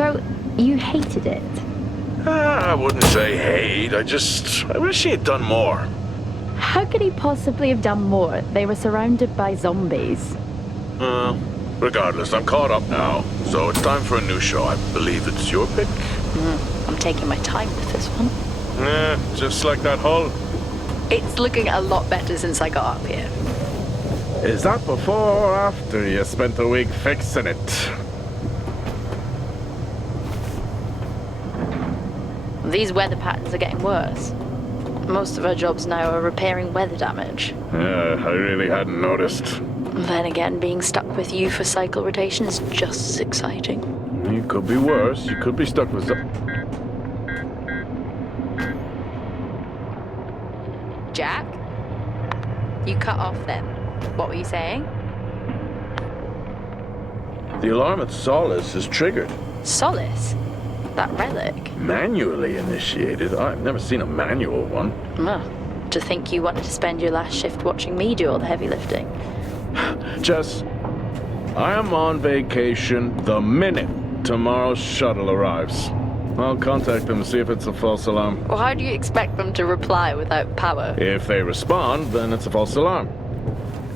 So, you hated it? I wouldn't say hate, I wish he had done more. How could he possibly have done more? They were surrounded by zombies. Regardless, I'm caught up now, so it's time for a new show. I believe it's your pick? I'm taking my time with this one. Just like that hull. It's looking a lot better since I got up here. Is that before or after you spent a week fixing it? These weather patterns are getting worse. Most of our jobs now are repairing weather damage. Yeah, I really hadn't noticed. Then again, being stuck with you for cycle rotation is just as exciting. You could be worse. You could be stuck with Jack? You cut off then. What were you saying? The alarm at Solis is triggered. Solis? That relic? Manually initiated? I've never seen a manual one. To think you wanted to spend your last shift watching me do all the heavy lifting. Jess, I am on vacation the minute tomorrow's shuttle arrives. I'll contact them and see if it's a false alarm. Well, how do you expect them to reply without power? If they respond, then it's a false alarm.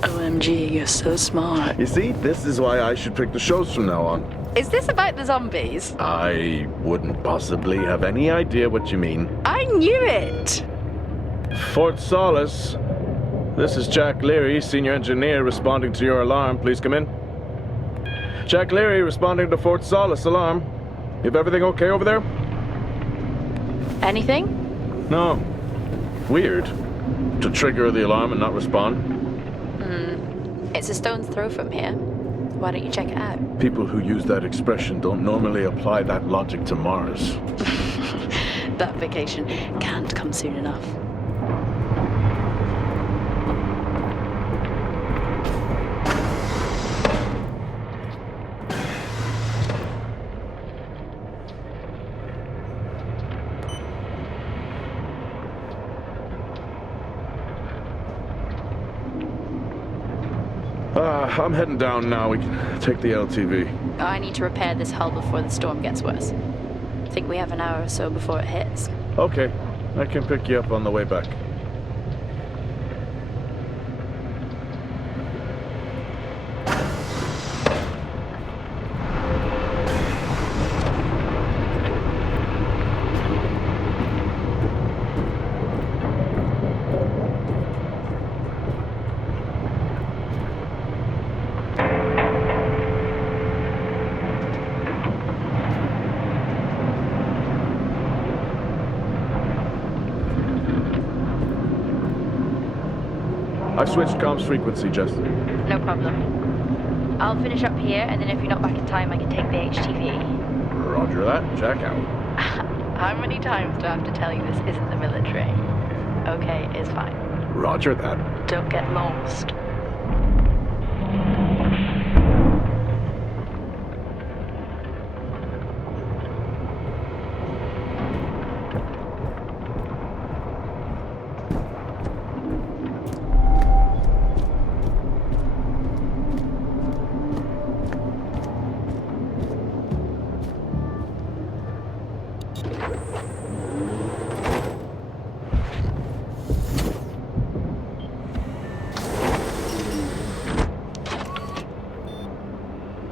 OMG, you're so smart. You see, this is why I should pick the shows from now on. Is this about the zombies? I wouldn't possibly have any idea what you mean. I knew it! Fort Solis. This is Jack Leary, senior engineer, responding to your alarm. Please come in. Jack Leary, responding to Fort Solis alarm. You have everything okay over there? Anything? No. Weird. To trigger the alarm and not respond. It's a stone's throw from here. Why don't you check it out? People who use that expression don't normally apply that logic to Mars. That vacation can't come soon enough. I'm heading down now. We can take the LTV. I need to repair this hull before the storm gets worse. I think we have an hour or so before it hits. Okay. I can pick you up on the way back. I switched comms frequency, Jess. No problem. I'll finish up here, and then if you're not back in time, I can take the HTV. Roger that. Jack out. How many times do I have to tell you this isn't the military? Okay, it's fine. Roger that. Don't get lost.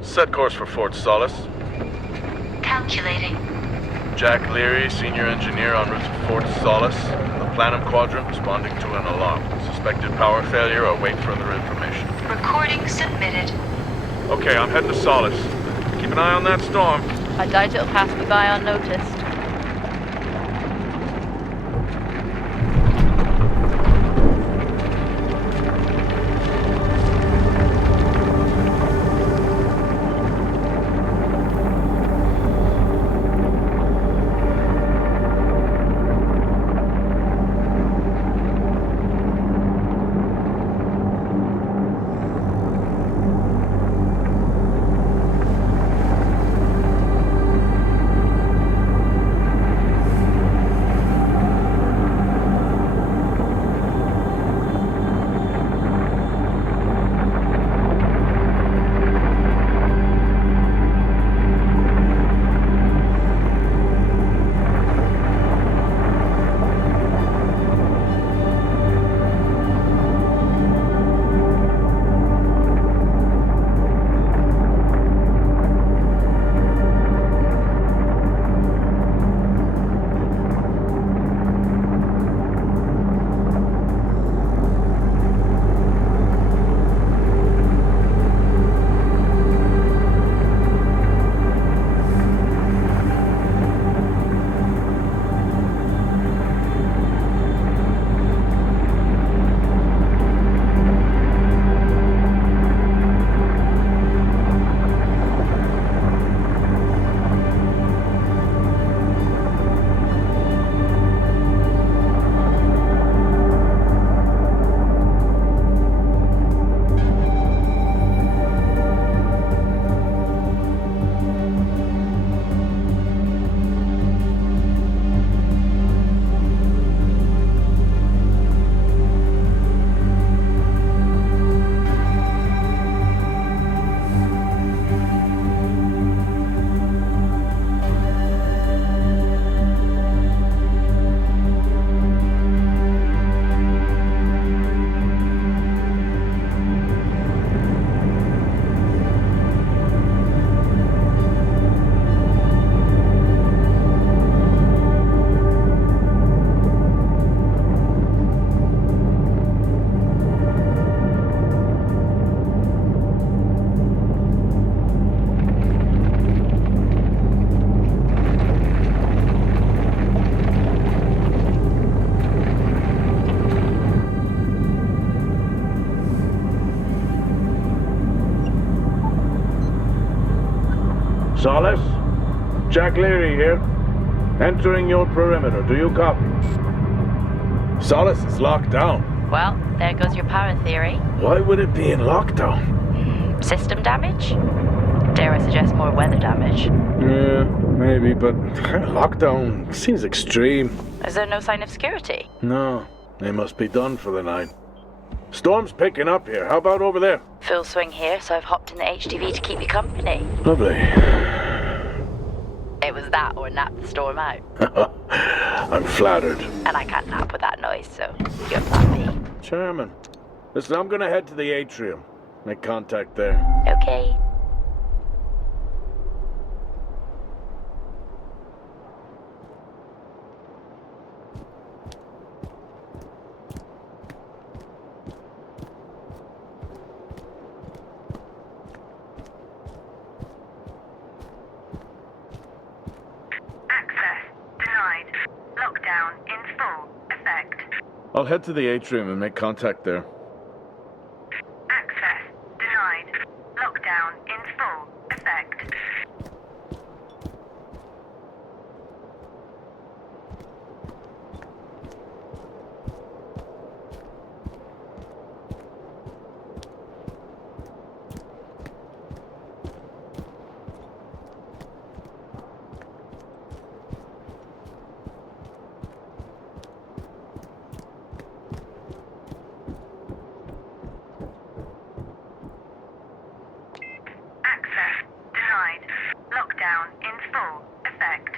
Set course for Fort Solis. Calculating. Jack Leary, senior engineer en route to Fort Solis. The Planum Quadrant responding to an alarm. Suspected power failure. Await further information. Recording submitted. Okay, I'm heading to Solis. Keep an eye on that storm. I doubt it'll pass me by unnoticed. Solis? Jack Leary here. Entering your perimeter. Do you copy? Solis is locked down. Well, there goes your power theory. Why would it be in lockdown? System damage? Dare I suggest more weather damage? Yeah, maybe, but lockdown seems extreme. Is there no sign of security? No, they must be done for the night. Storm's picking up here. How about over there? Full swing here, so I've hopped in the HTV to keep you company. Lovely. It was that or nap the storm out. I'm flattered. And I can't nap with that noise, so you're plan B. Chairman. Listen, I'm gonna head to the atrium. Make contact there. Okay. Access denied. Lockdown in full effect. I'll head to the atrium and make contact there. Access denied. Lockdown in full effect. Access denied. Lockdown in full effect.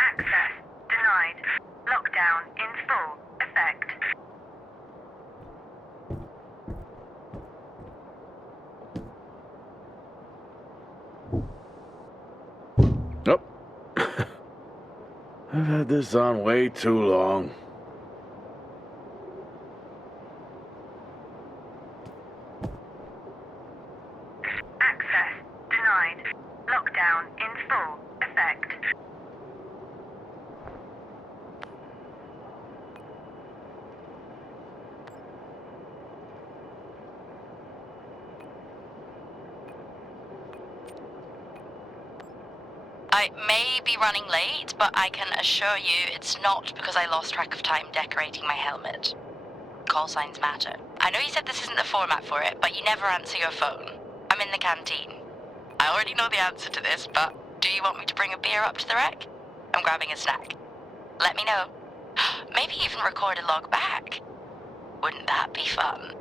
Access denied. Lockdown in full effect. Nope. I've had this on way too long. Access denied. Lockdown in full effect. I may be running late, but I can assure you it's not because I lost track of time decorating my helmet. Call signs matter. I know you said this isn't the format for it, but you never answer your phone. I'm in the canteen. I already know the answer to this, but do you want me to bring a beer up to the wreck? I'm grabbing a snack. Let me know. Maybe even record a log back. Wouldn't that be fun?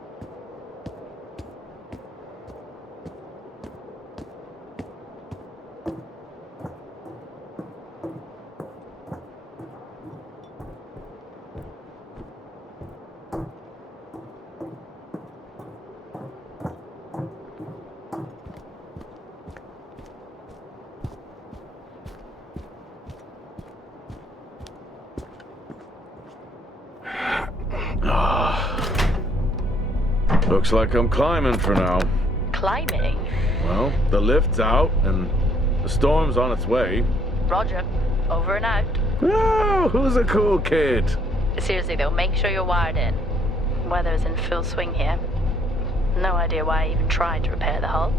Looks like I'm climbing for now. Climbing? Well, the lift's out and the storm's on its way. Roger. Over and out. Oh, who's a cool kid? Seriously though, make sure you're wired in. Weather is in full swing here. No idea why I even tried to repair the hull.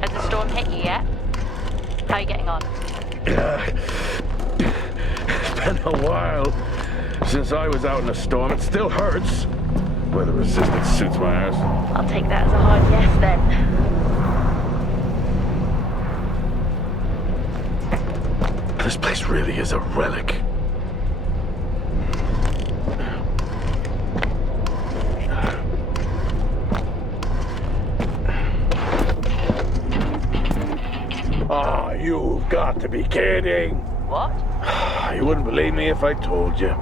Has the storm hit you yet? How are you getting on? It's been a while since I was out in a storm. It still hurts. Weather resistance suits my arse. I'll take that as a hard yes then. This place really is a relic. Oh, you've got to be kidding. What? You wouldn't believe me if I told you.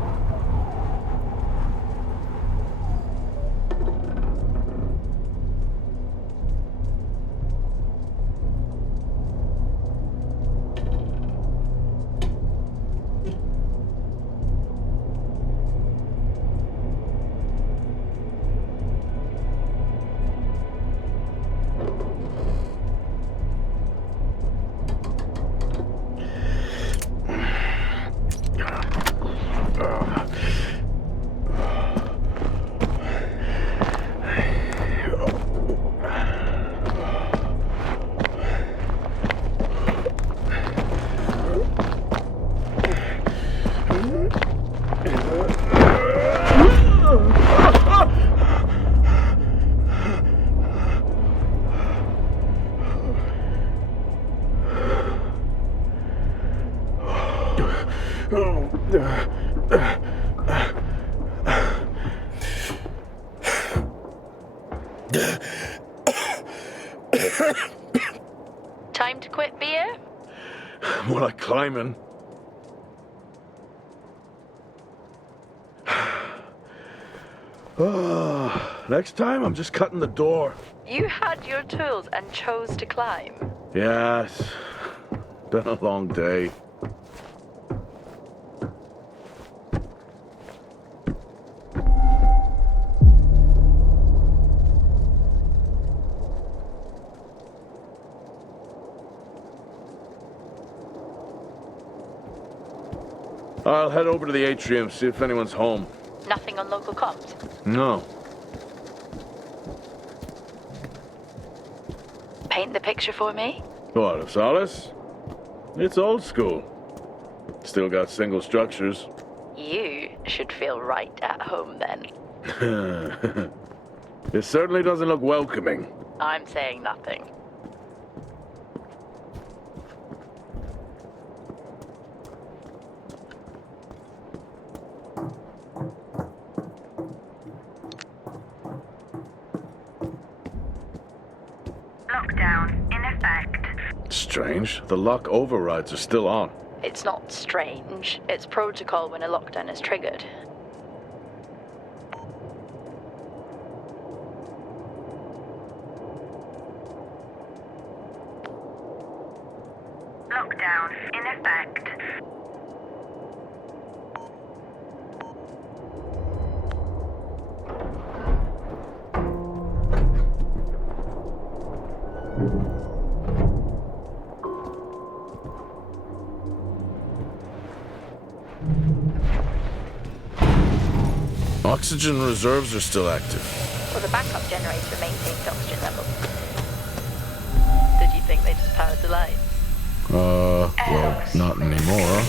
Time to quit beer? More like climbing. Next time, I'm just cutting the door. You had your tools and chose to climb. Yes. Been a long day. I'll head over to the atrium, see if anyone's home. Nothing on local comms? No. Paint the picture for me? What, of Solis? It's old school. Still got single structures. You should feel right at home then. It certainly doesn't look welcoming. I'm saying nothing. Lockdown in effect. Strange. The lock overrides are still on. It's not strange. It's protocol when a lockdown is triggered. Lockdown in effect. Oxygen reserves are still active. Well, the backup generator maintains oxygen levels. Did you think they just powered the lights? Well, not anymore.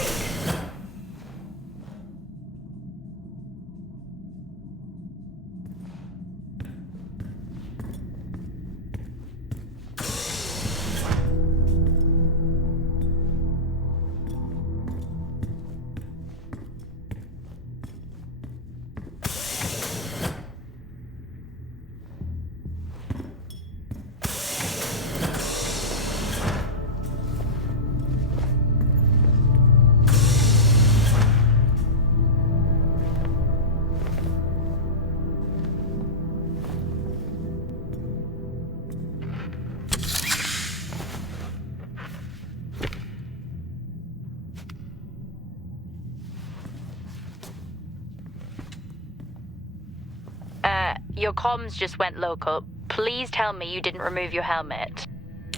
your comms just went local. Please tell me you didn't remove your helmet.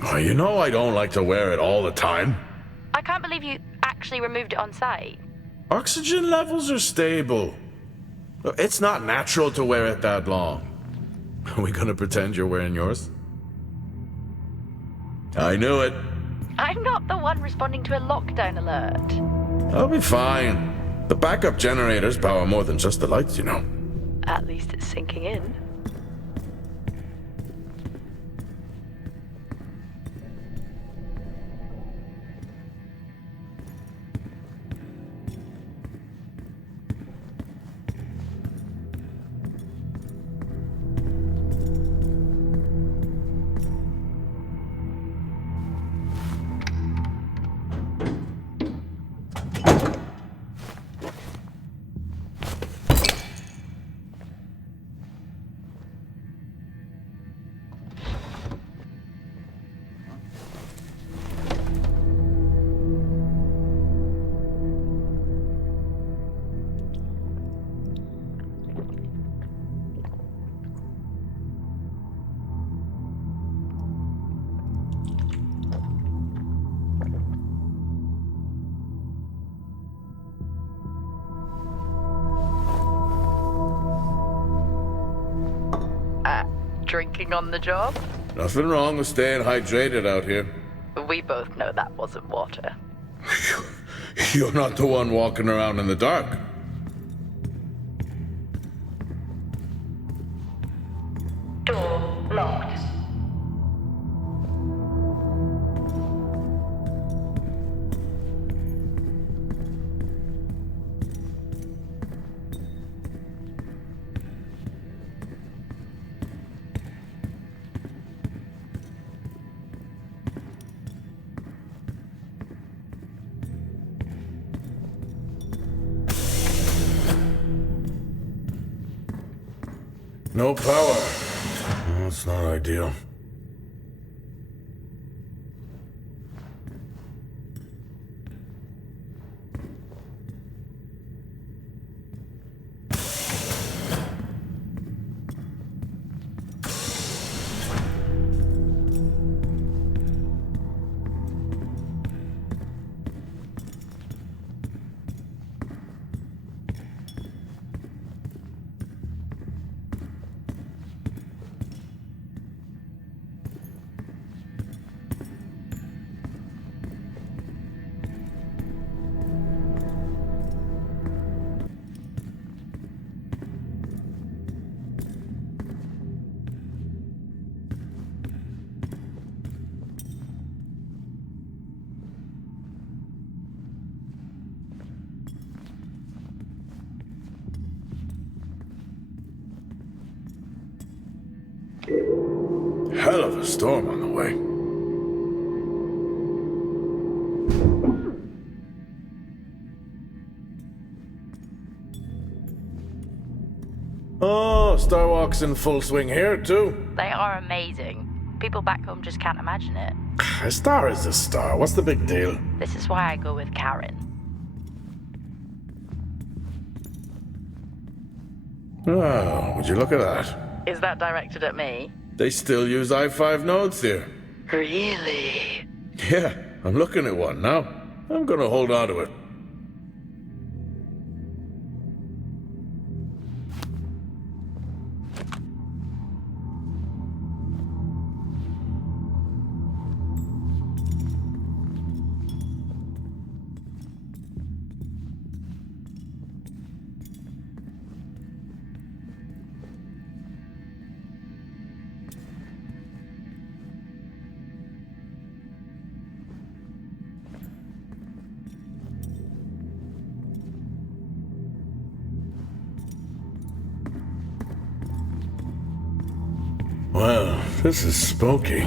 Oh, you know I don't like to wear it all the time. I can't believe you actually removed it on site. Oxygen levels are stable. It's not natural to wear it that long. Are we gonna pretend you're wearing yours? I knew it. I'm not the one responding to a lockdown alert. I'll be fine. The backup generators power more than just the lights, you know. At least it's sinking in. Drinking on the job? Nothing wrong with staying hydrated out here. We both know that wasn't water. You're not the one walking around in the dark. Door locked. No power. That's not ideal. Hell of a storm on the way. Oh, Starwalk's in full swing here, too. They are amazing. People back home just can't imagine it. A star is a star. What's the big deal? This is why I go with Karen. Oh, would you look at that? Is that directed at me? They still use i5 nodes here. Really? Yeah, I'm looking at one now. I'm gonna hold on to it. Well, this is spooky.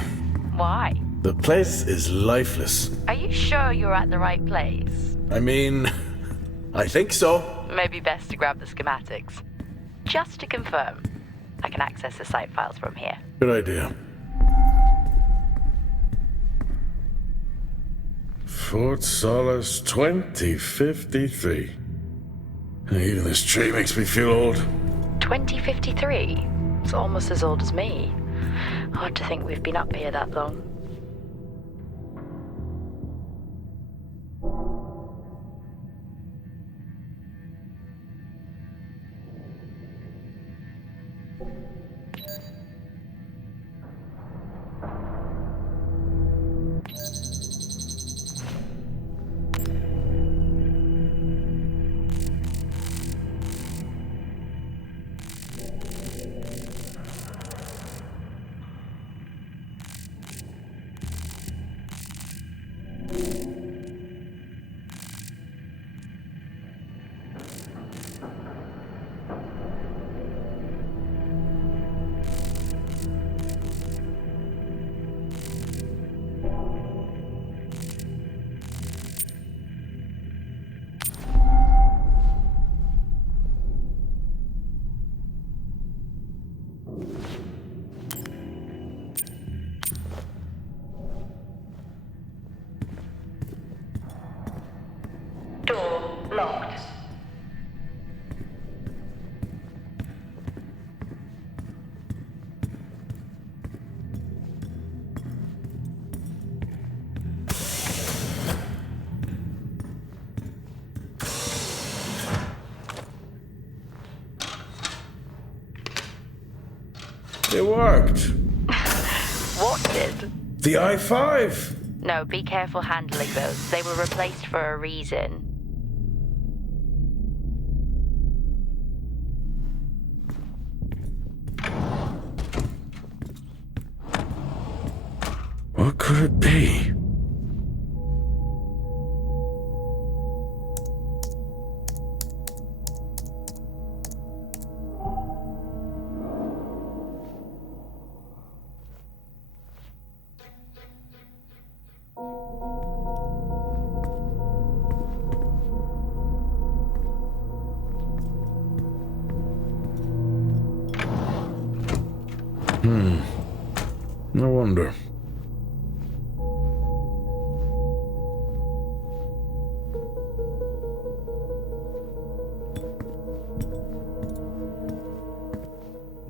Why? The place is lifeless. Are you sure you're at the right place? I mean, I think so. Maybe best to grab the schematics. Just to confirm, I can access the site files from here. Good idea. Fort Solis 2053. Even this tree makes me feel old. 2053? It's almost as old as me. Hard to think we've been up here that long. Door locked. It worked. What did? The I-5. No, be careful handling those. They were replaced for a reason. What could it be? No wonder.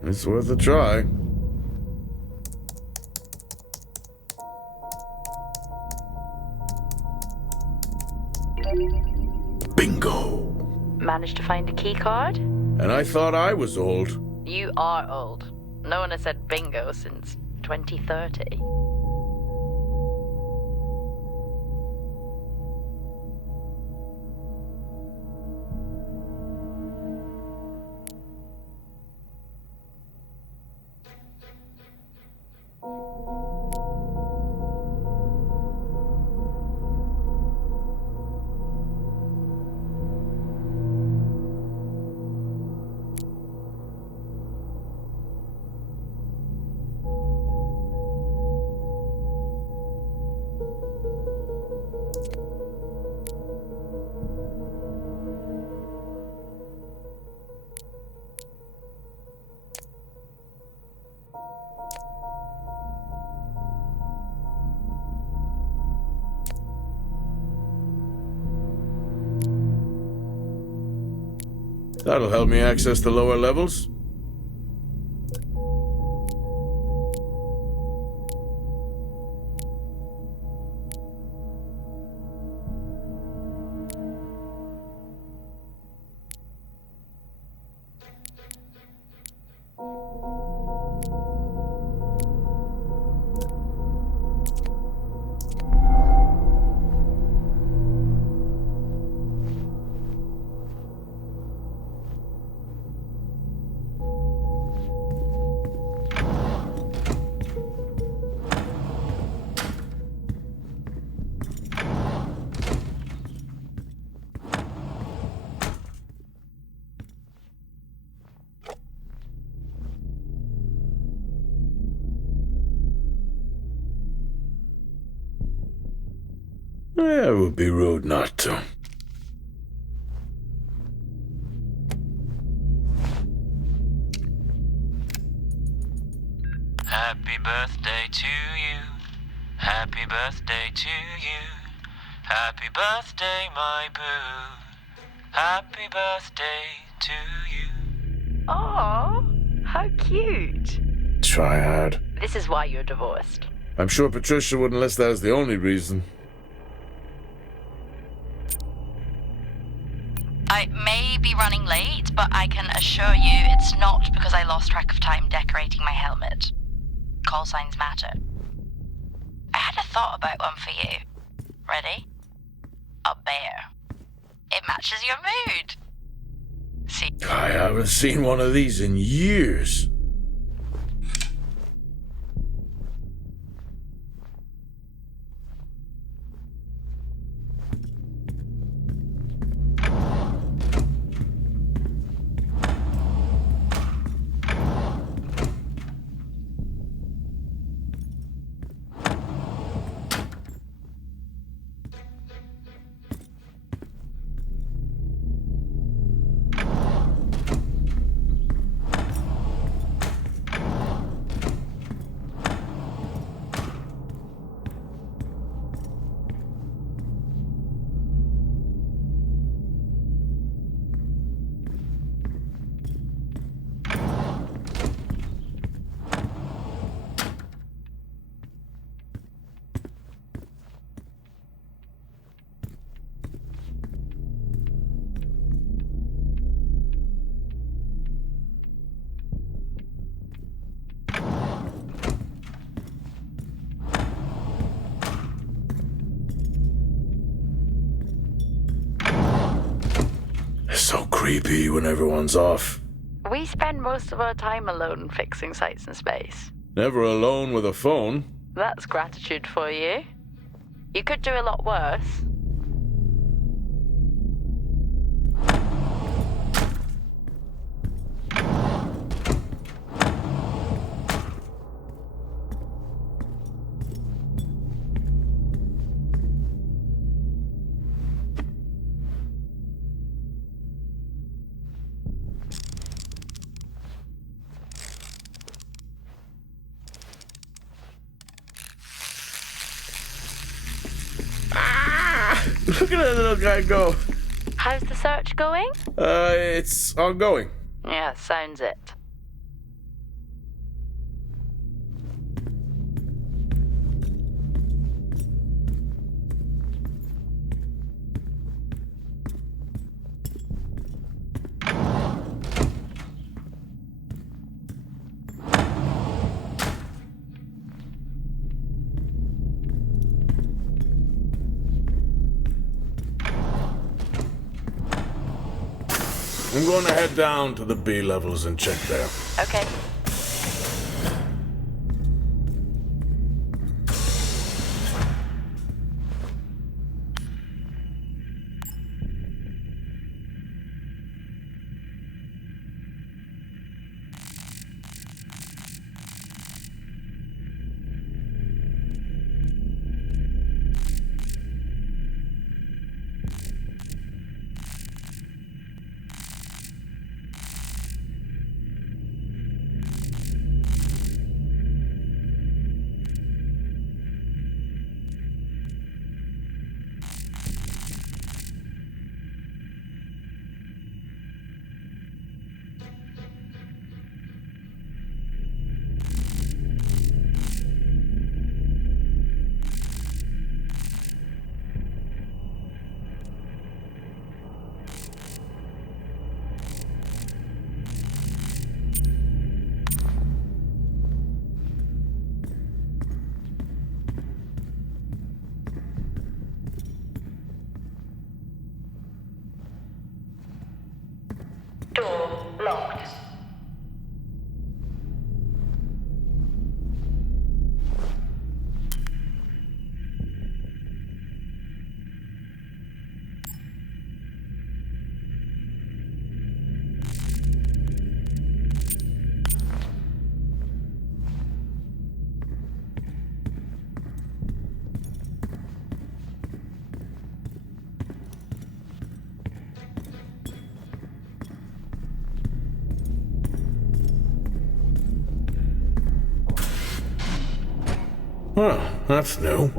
It's worth a try. Bingo! Managed to find a key card? And I thought I was old. You are old. No one has said bingo since 2030. That'll help me access the lower levels. It would be rude not to. Happy birthday to you. Happy birthday to you. Happy birthday, my boo. Happy birthday to you. Aw, How cute. Try hard. This is why you're divorced. I'm sure Patricia wouldn't list that as the only reason. I may be running late, but I can assure you it's not because I lost track of time decorating my helmet. Call signs matter. I had a thought about one for you. Ready? A bear. It matches your mood. See? I haven't seen one of these in years. So creepy when everyone's off. We spend most of our time alone fixing sights in space. Never alone with a phone. That's gratitude for you. You could do a lot worse. Look at that little guy go. How's the search going? It's ongoing. Yeah, sounds it. I'm going to head down to the B levels and check there. Okay. Door locked. Well, that's new.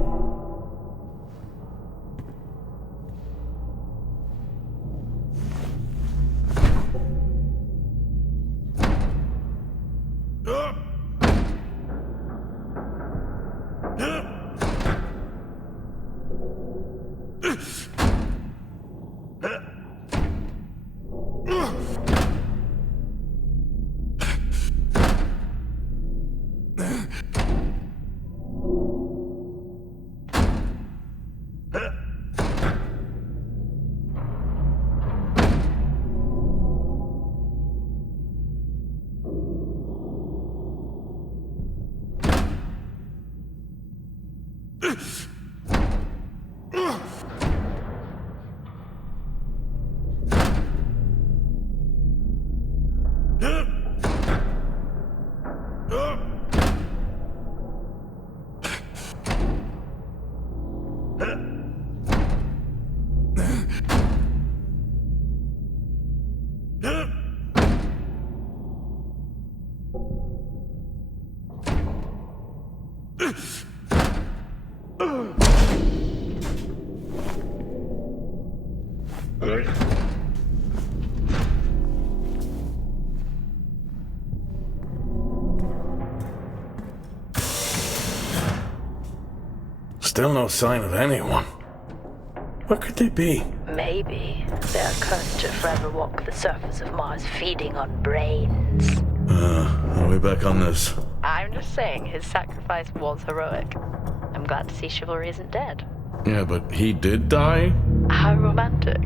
Still no sign of anyone. Where could they be? Maybe they're cursed to forever walk the surface of Mars feeding on brains. Are we back on this? I'm just saying his sacrifice was heroic. I'm glad to see chivalry isn't dead. Yeah, but he did die? How romantic.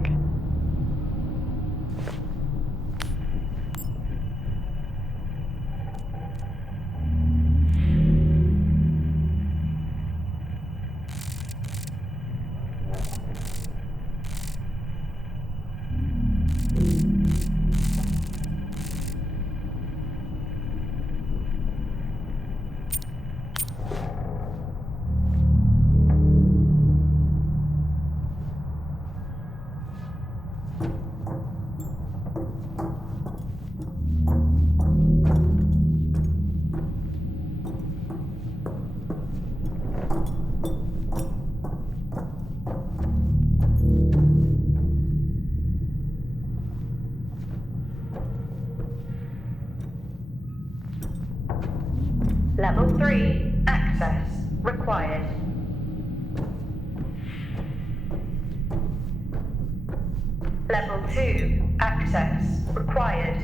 Level 3, access required. Level 2, access required.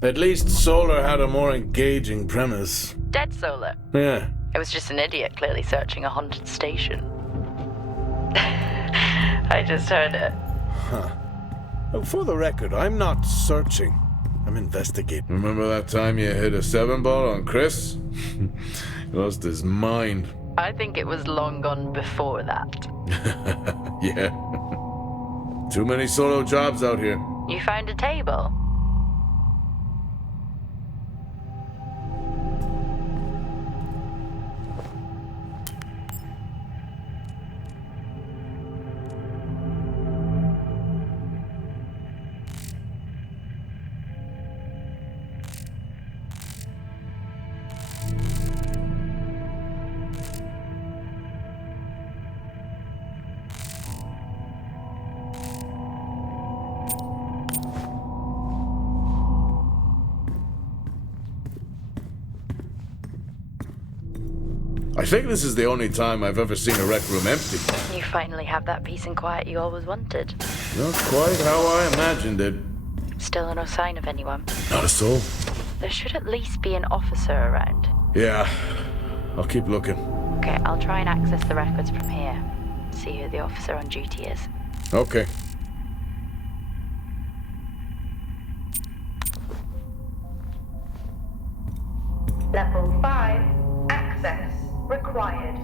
At least Solar had a more engaging premise. Dead Solar. Yeah. It was just an idiot clearly searching a haunted station. I just heard it. For the record, I'm not searching. I'm investigating. Remember that time you hit a 7-ball on Chris? He lost his mind. I think it was long gone before that. Yeah. Too many solo jobs out here. You found a table? I think this is the only time I've ever seen a rec room empty. You finally have that peace and quiet you always wanted. Not quite how I imagined it. Still no sign of anyone. Not a soul. There should at least be an officer around. Yeah, I'll keep looking. Okay, I'll try and access the records from here. See who the officer on duty is. Okay. Level 5. Access required.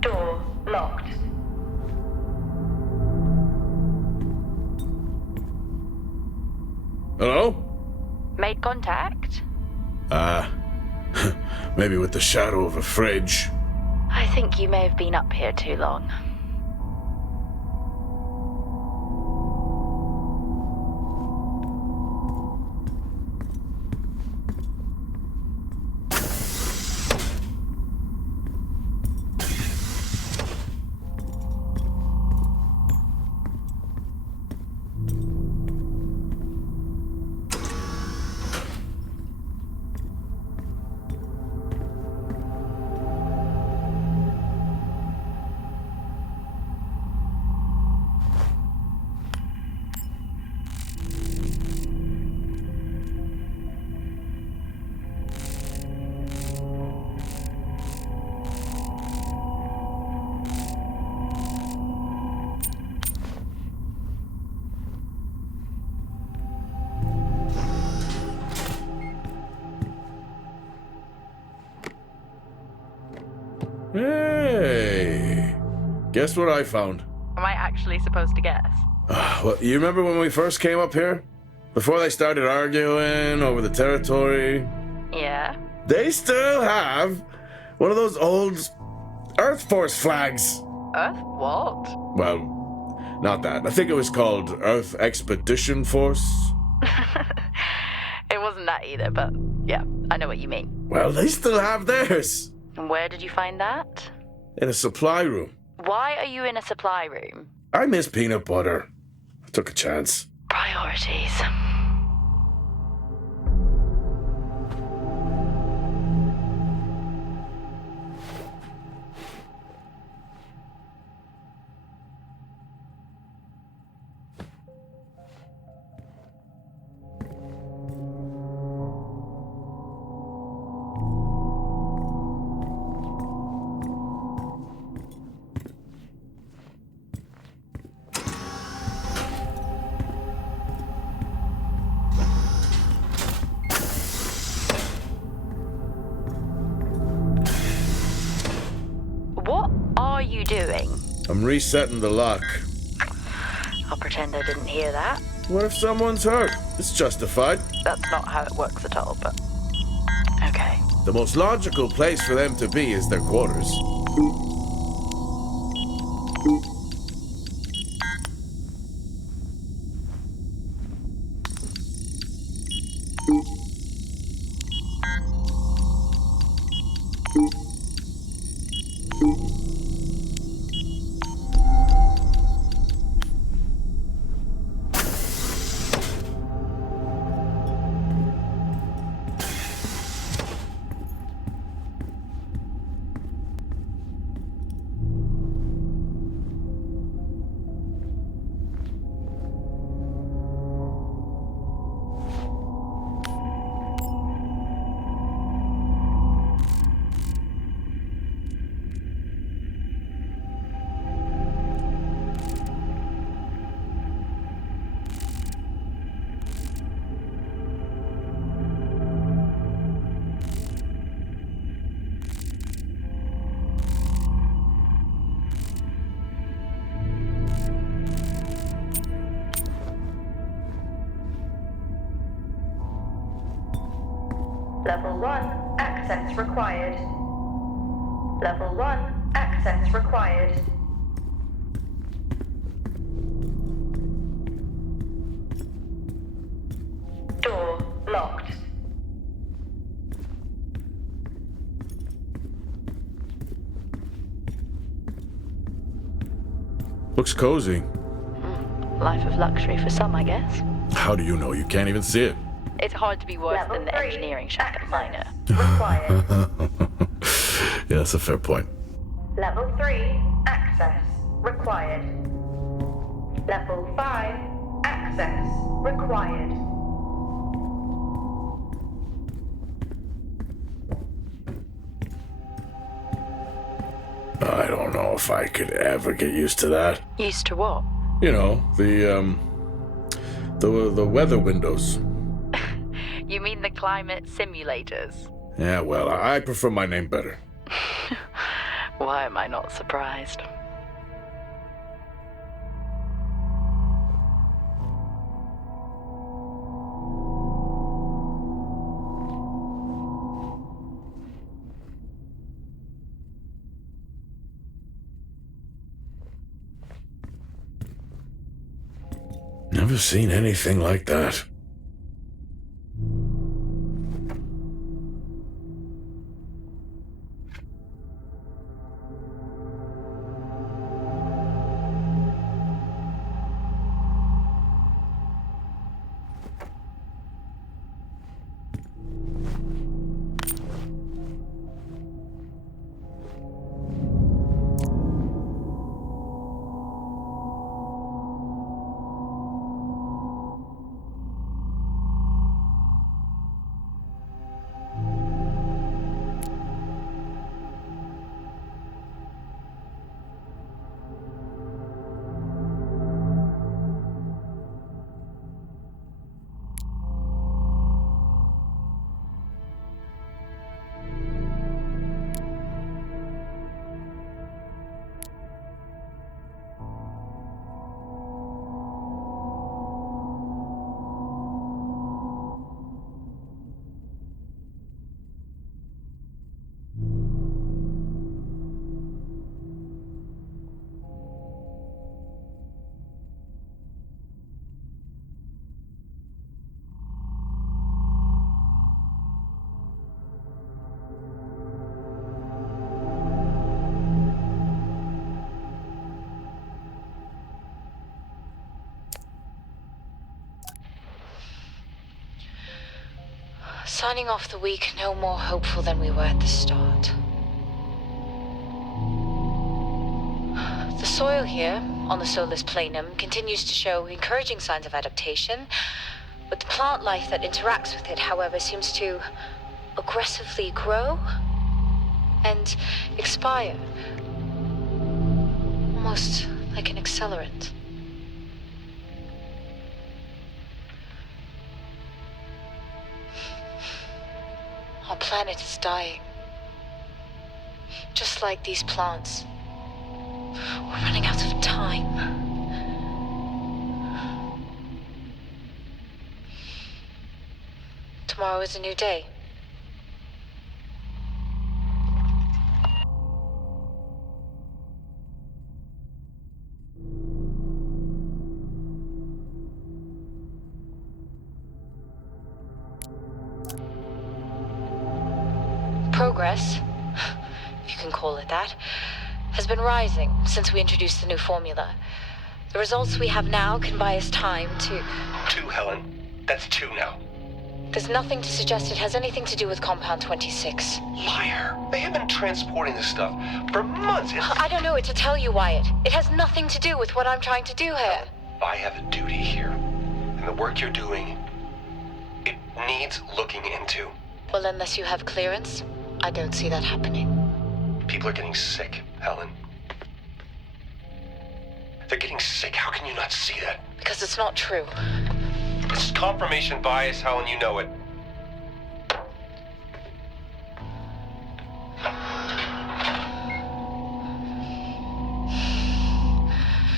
Door locked. Hello? Made contact? Maybe with the shadow of a fridge. I think you may have been up here too long. Hey! Guess what I found? Am I actually supposed to guess? Well, you remember when we first came up here? Before they started arguing over the territory? Yeah? They still have one of those old Earth Force flags. Earth what? Well, not that. I think it was called Earth Expedition Force. It wasn't that either, but yeah, I know what you mean. Well, they still have theirs. And where did you find that? In a supply room. Why are you in a supply room? I miss peanut butter. I took a chance. Priorities. What are you doing? I'm resetting the lock. I'll pretend I didn't hear that. What if someone's hurt? It's justified. That's not how it works at all, but... Okay. The most logical place for them to be is their quarters. Level 1. Access required. Level 1. Access required. Door locked. Looks cozy. Life of luxury for some, I guess. How do you know? You can't even see it. It's hard to be worse Level than the 3, engineering shack at Minor. Required. Yeah, that's a fair point. Level 3, access required. Level 5, access required. I don't know if I could ever get used to that. Used to what? You know, the weather windows. You mean the climate simulators? Yeah, well, I prefer my name better. Why am I not surprised? Never seen anything like that. Signing off the week no more hopeful than we were at the start. The soil here, on the Solis planum, continues to show encouraging signs of adaptation, but the plant life that interacts with it, however, seems to aggressively grow and expire. Almost like an accelerant. Our planet is dying. Just like these plants. We're running out of time. Tomorrow is a new day. Progress, if you can call it that, has been rising since we introduced the new formula. The results we have now can buy us time to... 2, Helen. That's 2 now. There's nothing to suggest it has anything to do with Compound 26. Liar. They have been transporting this stuff for months. I don't know what to tell you, Wyatt. It has nothing to do with what I'm trying to do here. I have a duty here. And the work you're doing, it needs looking into. Well, unless you have clearance, I don't see that happening. People are getting sick, Helen. They're getting sick. How can you not see that? Because it's not true. It's confirmation bias, Helen. You know it.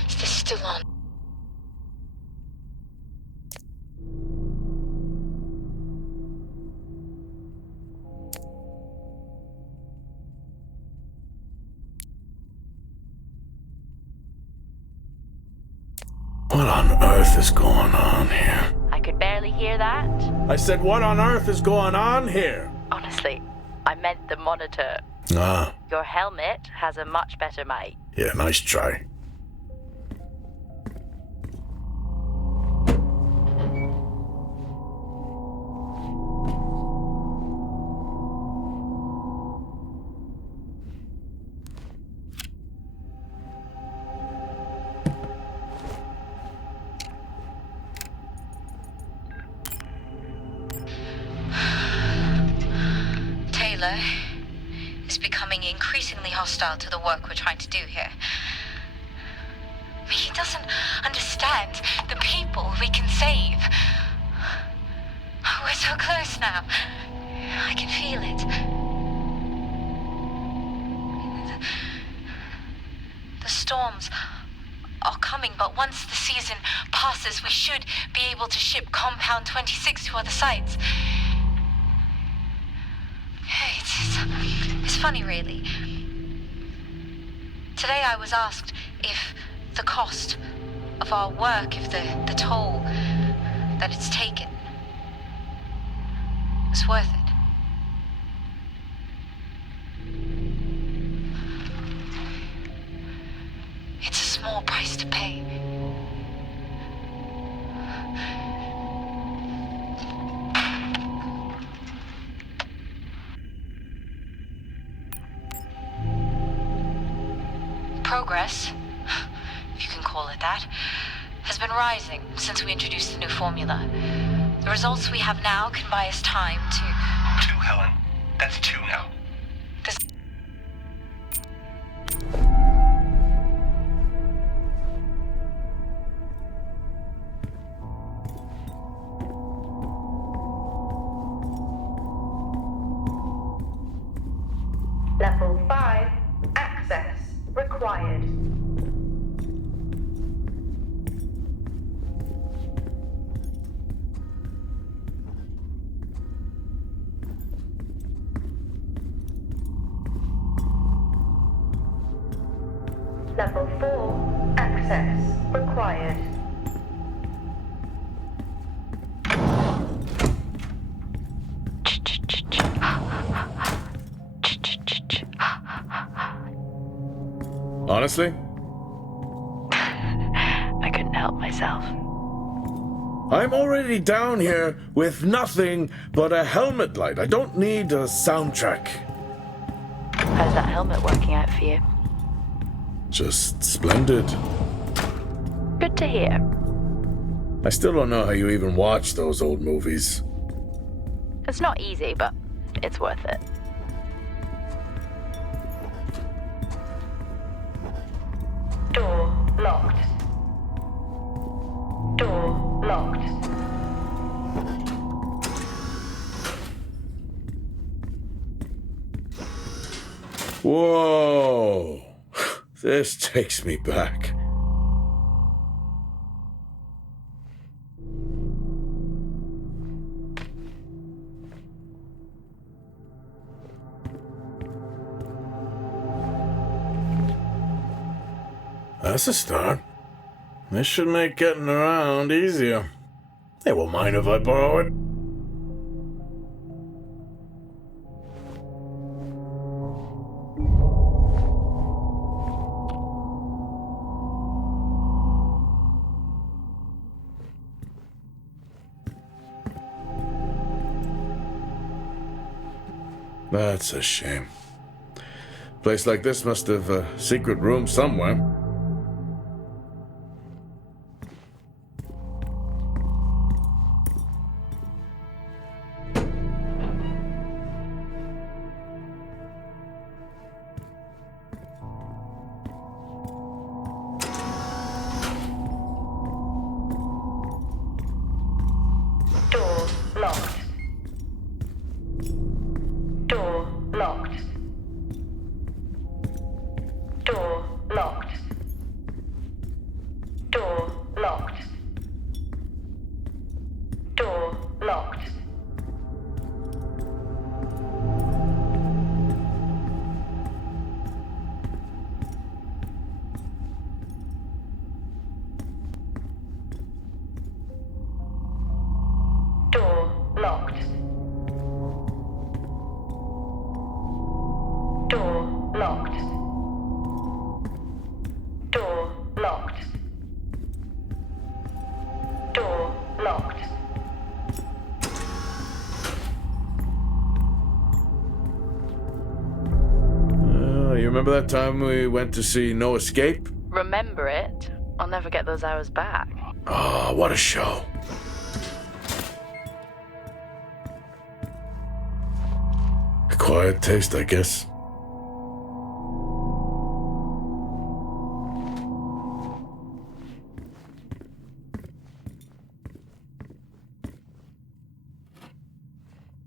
Is this still on? What on earth is going on here? I could barely hear that. I said, what on earth is going on here? Honestly, I meant the monitor. Ah, Your helmet has a much better mic. yeah, nice try. is becoming increasingly hostile to the work we're trying to do here. He doesn't understand the people we can save. We're so close now. I can feel it. The storms are coming, but once the season passes, we should be able to ship Compound 26 to other sites. It's funny, really. Today I was asked if the cost of our work, if the toll that it's taken is worth it. It's a small price to pay. Progress, if you can call it that, has been rising since we introduced the new formula. The results we have now can buy us time to... 2, Helen. That's 2 now. This... Level 5. Access required. Level 4. Access required. Honestly? I couldn't help myself. I'm already down here with nothing but a helmet light. I don't need a soundtrack. How's that helmet working out for you? Just splendid. Good to hear. I still don't know how you even watch those old movies. It's not easy, but it's worth it. Door locked. Door locked. Whoa! This takes me back. That's a start. This should make getting around easier. They won't mind if I borrow it. That's a shame. Place like this must have a secret room somewhere. Door locked. Door locked. Door locked. Door locked. Door locked. Door locked. Door locked. Door locked. Door locked. You remember that time we went to see No Escape? Remember it? I'll never get those hours back. Oh, what a show. Acquired taste, I guess.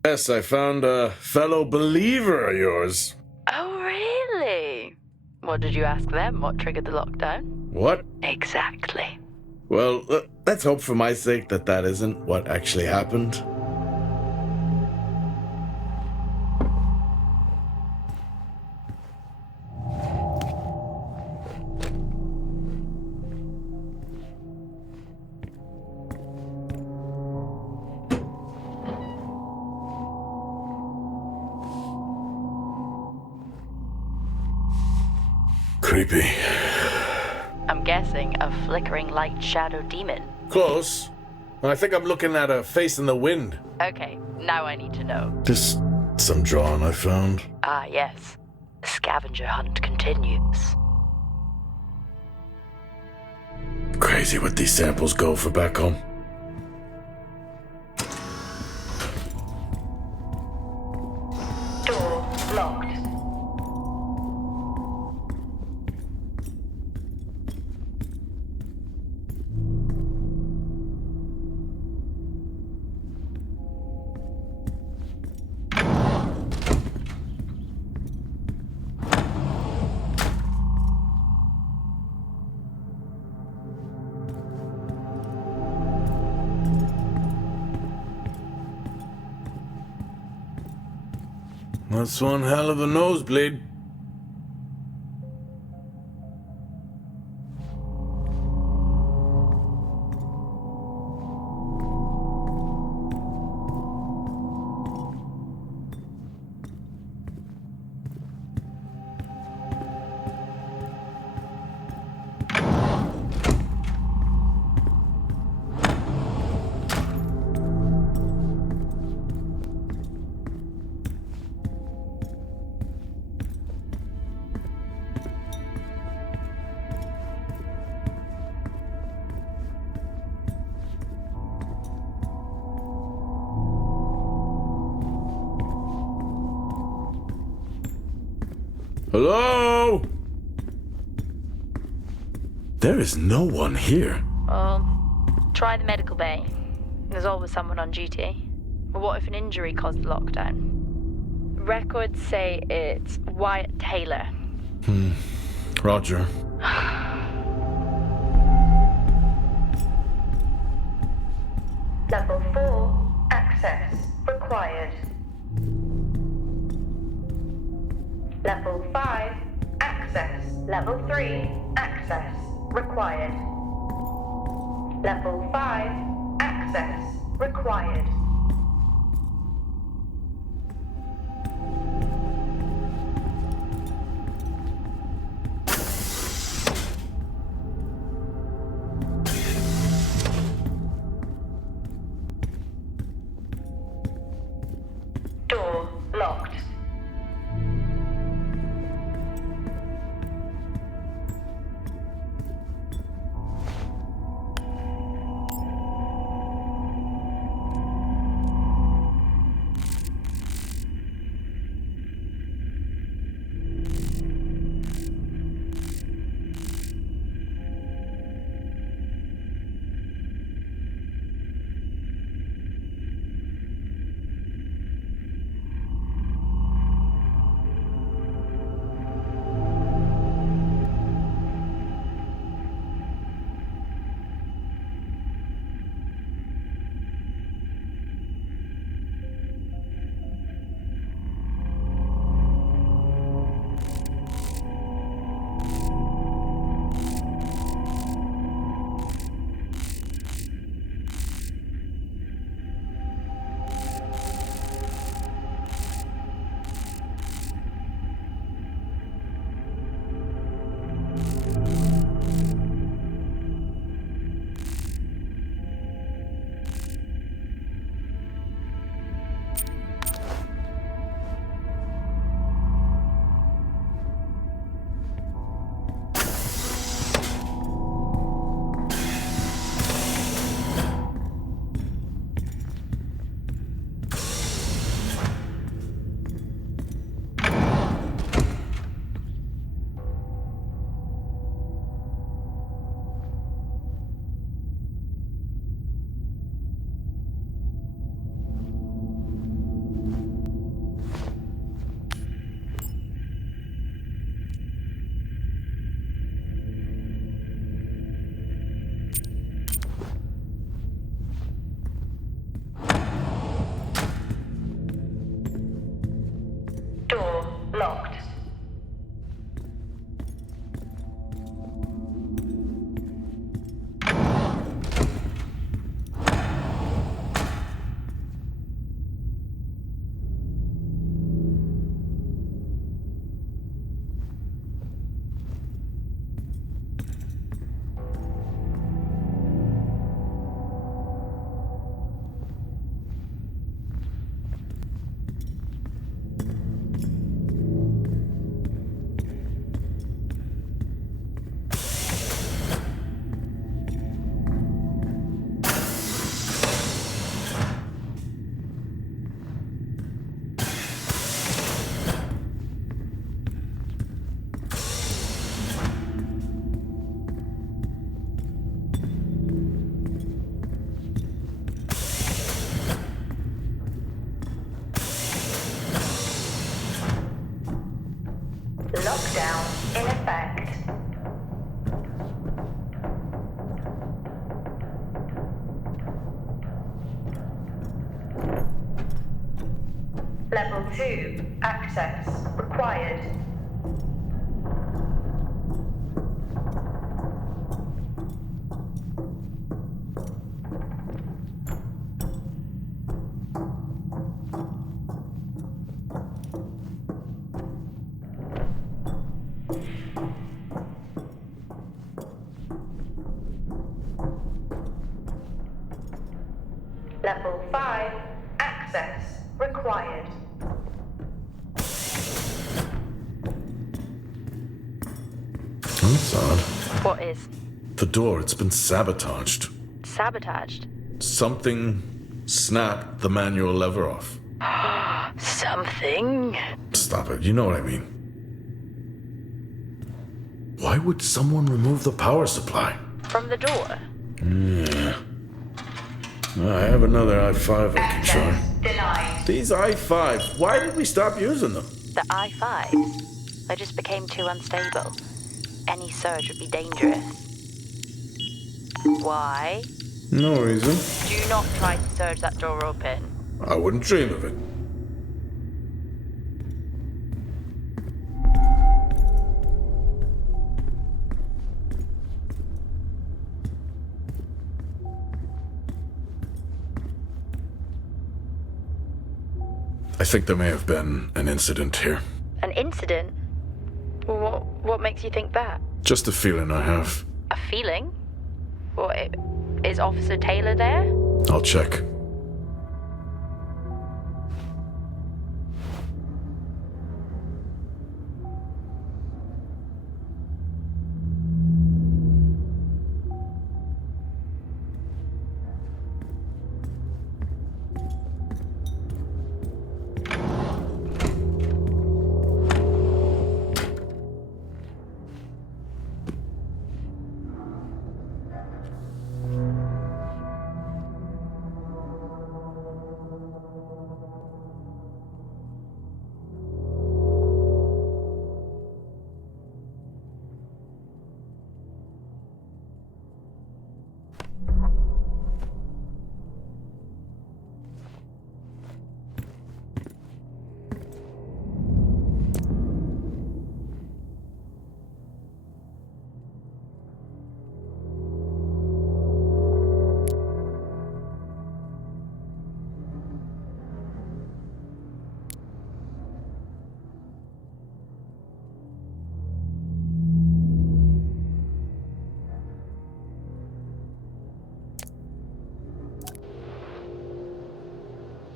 Yes, I found a fellow believer of yours. Oh, really? What did you ask them? What triggered the lockdown? What? Exactly. Well, let's hope for my sake that that isn't what actually happened. Creepy. I'm guessing a flickering light shadow demon. Close. I think I'm looking at a face in the wind. Okay, now I need to know. Just some drawing I found. Ah, yes. The scavenger hunt continues. Crazy what these samples go for back home. Door locked. That's one hell of a nosebleed. Hello? There is no one here. Well, try the medical bay. There's always someone on duty. But what if an injury caused the lockdown? Records say it's Wyatt Taylor. Roger. Level 4, access required. Level 5, access. Level 3, access required. Level 5, access required. Door locked. Locked. Lockdown in effect. Level 2. Access required. Level 5. Access required. That's odd. What is? The door, it's been sabotaged. Sabotaged? Something snapped the manual lever off. Something? Stop it, you know what I mean. Why would someone remove the power supply? From the door? Yeah. I have another i5 I can try. Access denied. These i5s, why did we stop using them? The I-5s? They just became too unstable. Any surge would be dangerous. Why? No reason. Do not try to surge that door open. I wouldn't dream of it. I think there may have been an incident here. An incident? What makes you think that? Just a feeling I have. A feeling? What, is Officer Taylor there? I'll check.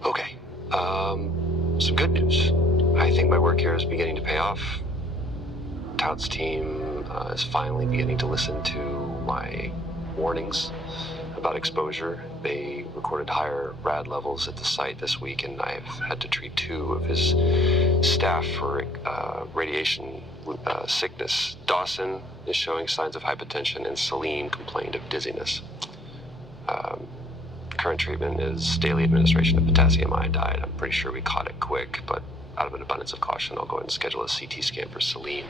Okay. Some good news. I think my work here is beginning to pay off. Tout's team is finally beginning to listen to my warnings about exposure. They recorded higher rad levels at the site this week, and I've had to treat 2 of his staff for radiation sickness. Dawson is showing signs of hypotension, and Celine complained of dizziness. Current treatment is daily administration of potassium iodide. I'm pretty sure we caught it quick, but out of an abundance of caution, I'll go ahead and schedule a CT scan for Celine,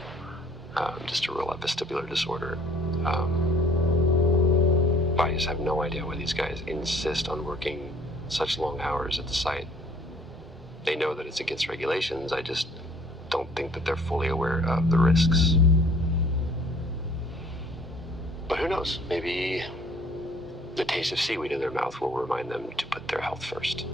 just to rule out vestibular disorder. I just have no idea why these guys insist on working such long hours at the site. They know that it's against regulations. I just don't think that they're fully aware of the risks. But who knows? Maybe the taste of seaweed in their mouth will remind them to put their health first.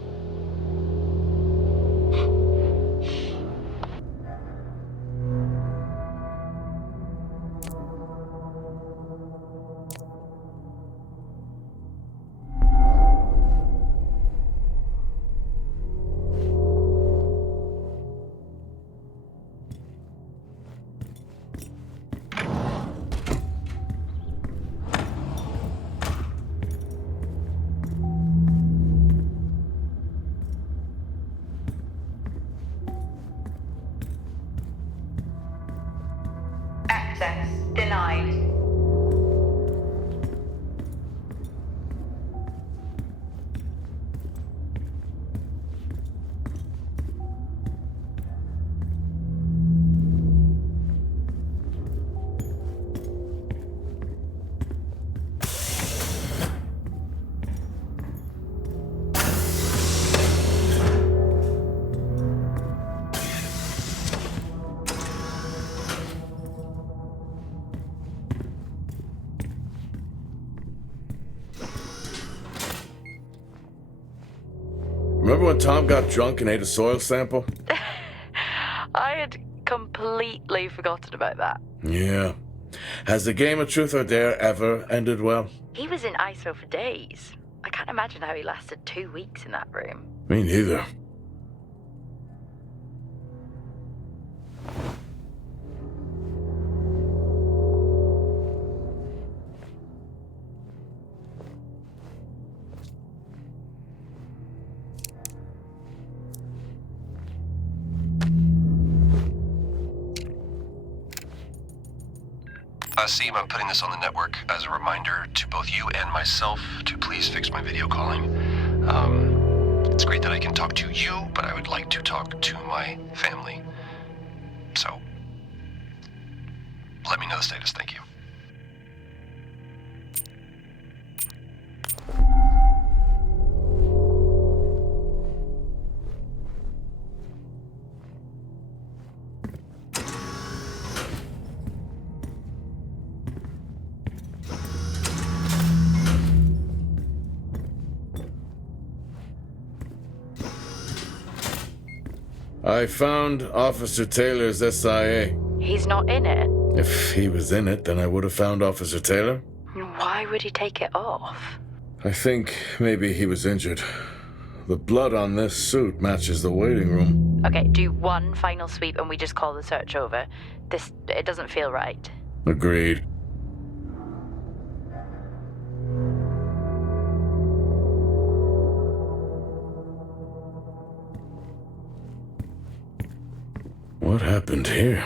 Access denied. Remember when Tom got drunk and ate a soil sample? I had completely forgotten about that. Yeah. Has the game of Truth or Dare ever ended well? He was in ISO for days. I can't imagine how he lasted 2 weeks in that room. Me neither. Seem, I'm putting this on the network as a reminder to both you and myself to please fix my video calling. It's great that I can talk to you, but I would like to talk to my family. So, let me know the status. Thank you. I found Officer Taylor's SIA. He's not in it. If he was in it, then I would have found Officer Taylor. Why would he take it off? I think maybe he was injured. The blood on this suit matches the waiting room. Okay, do one final sweep and we just call the search over. It doesn't feel right. Agreed. What happened here?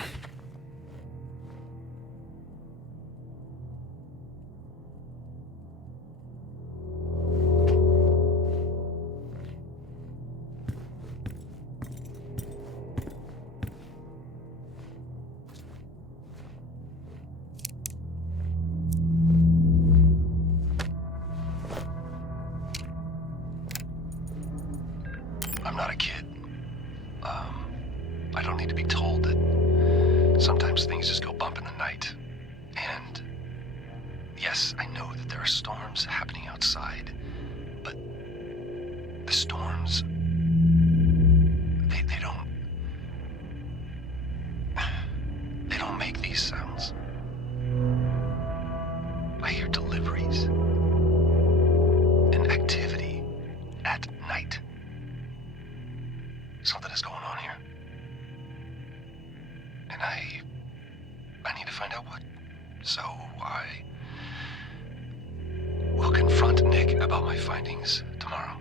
I'm not a kid. I don't need to be told that sometimes things just go bump in the night. And yes, I know that there are storms happening outside, but the storms, they don't make these sounds. I hear deliveries and activity at night. Something is going on here. And I need to find out what. So I will confront Nick about my findings tomorrow.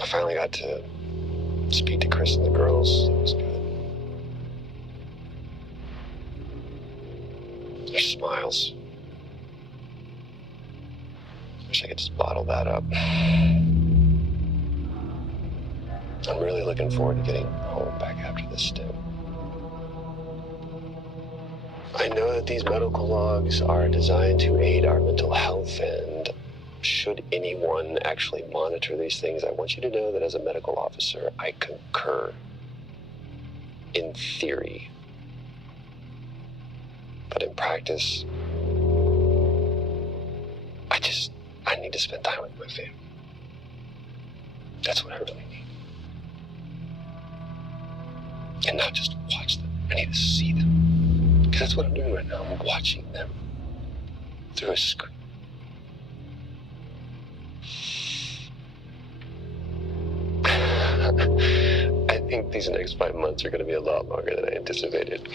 I finally got to speak to Chris and the girls. It was good. Their smiles. Wish I could just bottle that up. I'm really looking forward to getting home back after this stint. I know that these medical logs are designed to aid our mental health, and should anyone actually monitor these things, I want you to know that as a medical officer, I concur. In theory. But in practice, I need to spend time with my family. That's what I really need. And not just watch them. I need to see them. Because that's what I'm doing right now. I'm watching them through a screen. I think these next 5 months are going to be a lot longer than I anticipated.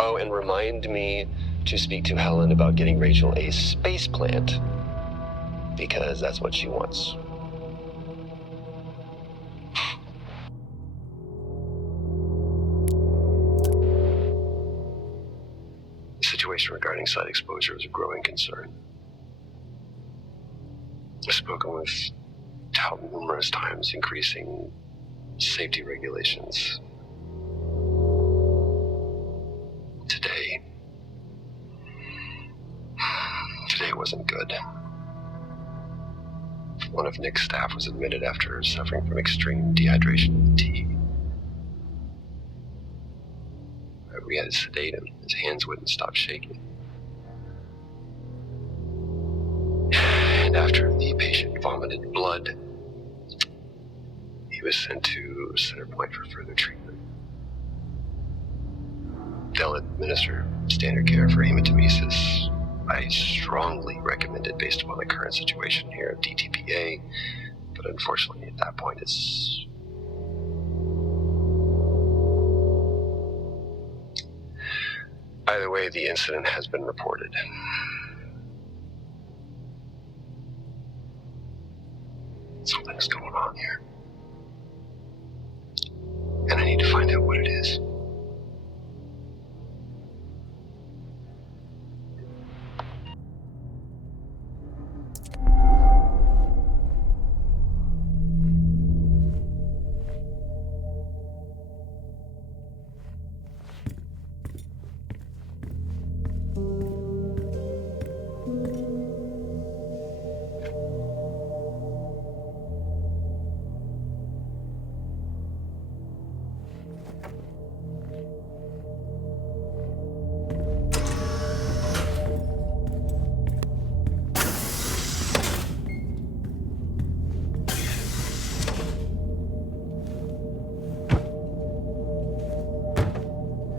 Oh, and remind me to speak to Helen about getting Rachel a space plant, because that's what she wants. The situation regarding site exposure is a growing concern. I've spoken with Tout numerous times, increasing safety regulations. Today wasn't good. One of Nick's staff was admitted after suffering from extreme dehydration and fatigue. We had to sedate him. His hands wouldn't stop shaking. And after the patient vomited blood, he was sent to Center Point for further treatment. They'll administer standard care for hematemesis. I strongly recommend it based upon the current situation here at DTPA, but unfortunately at that point it's... Either way, the incident has been reported. Something's going on here. And I need to find out what it is.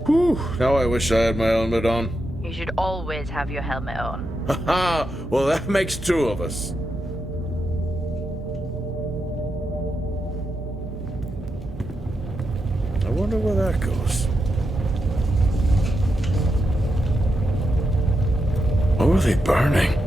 Whew, now I wish I had my helmet on. You should always have your helmet on. Haha, well that makes two of us. I wonder where that goes. What were they burning?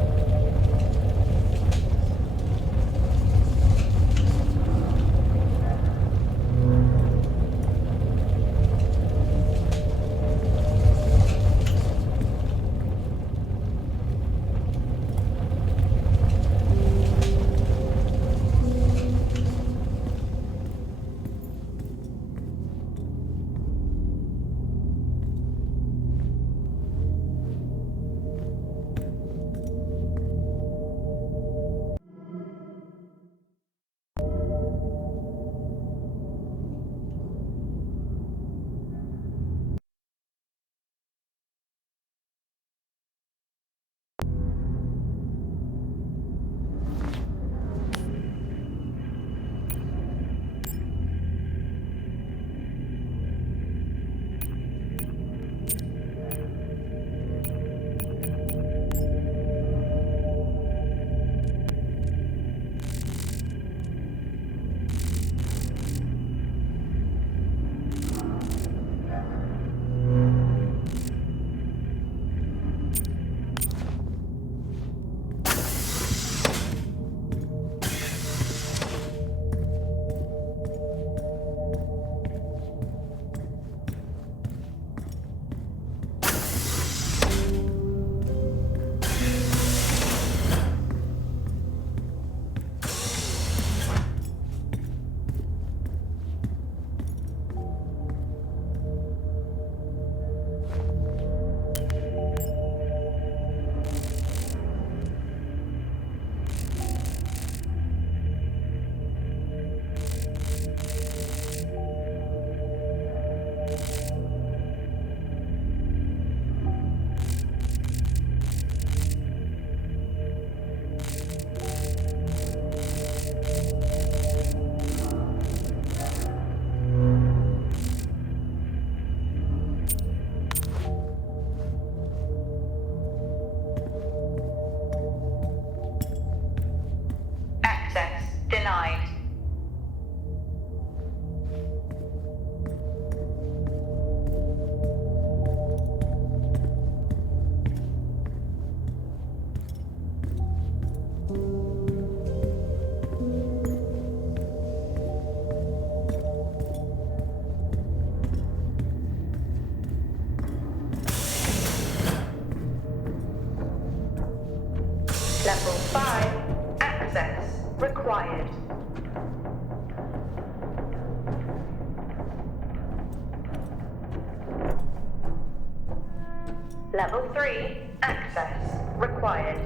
Level 3, access required.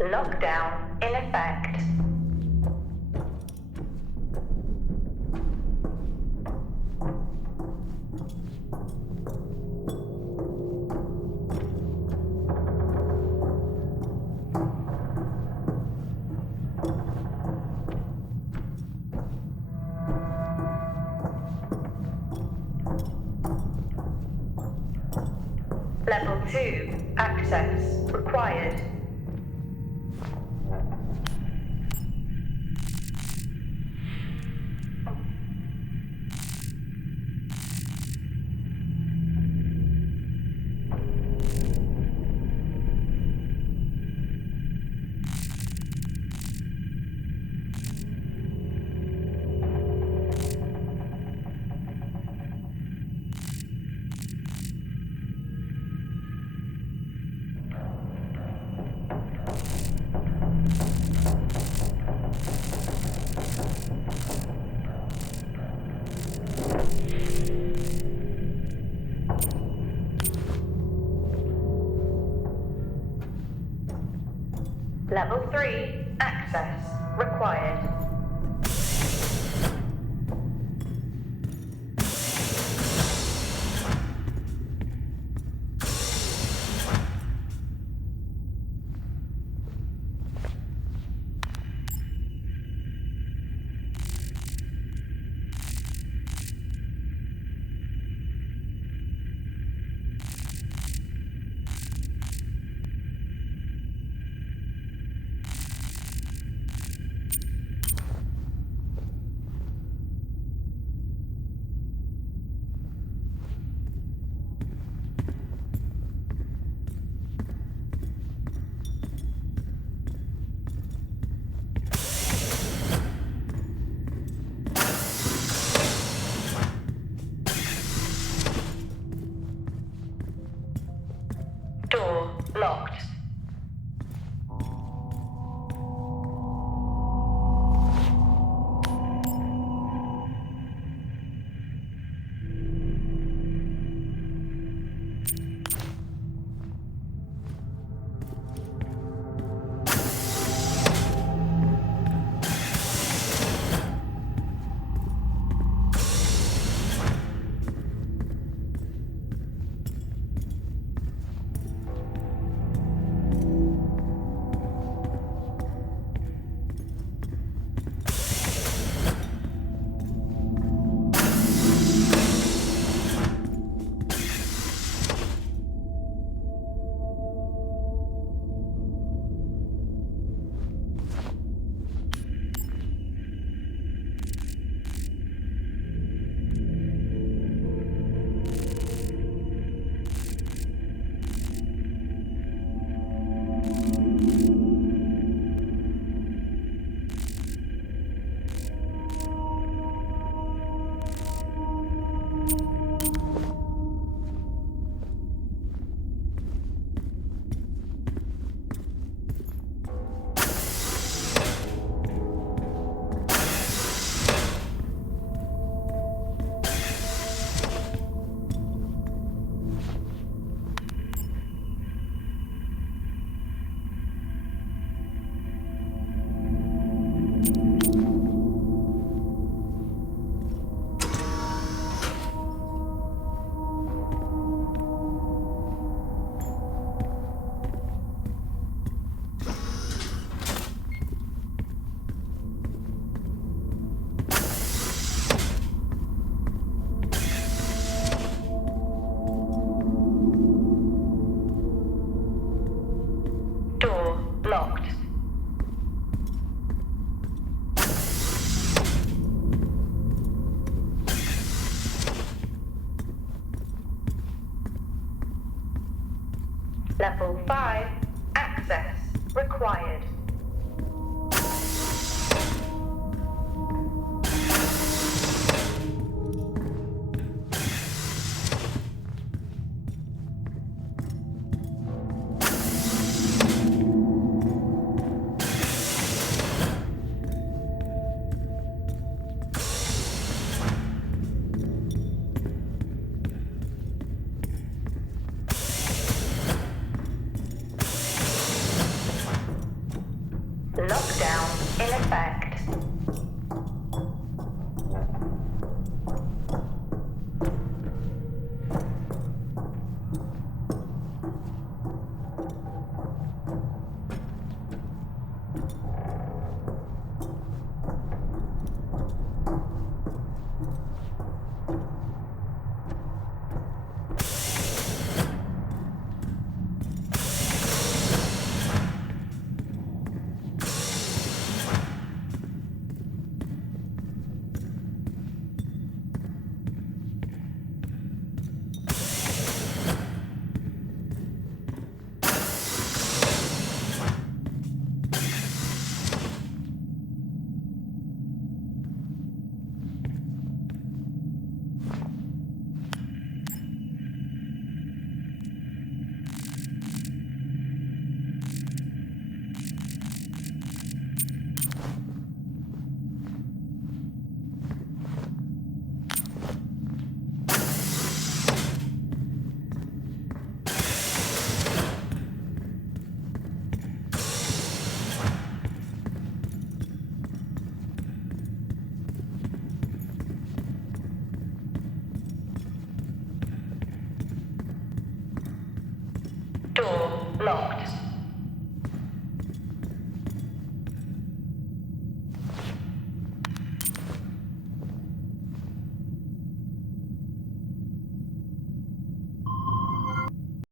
Lockdown in effect. Level 2, access required. Level 3, access required. Door locked. Locked. Level 5. Access required. suspect. Door locked.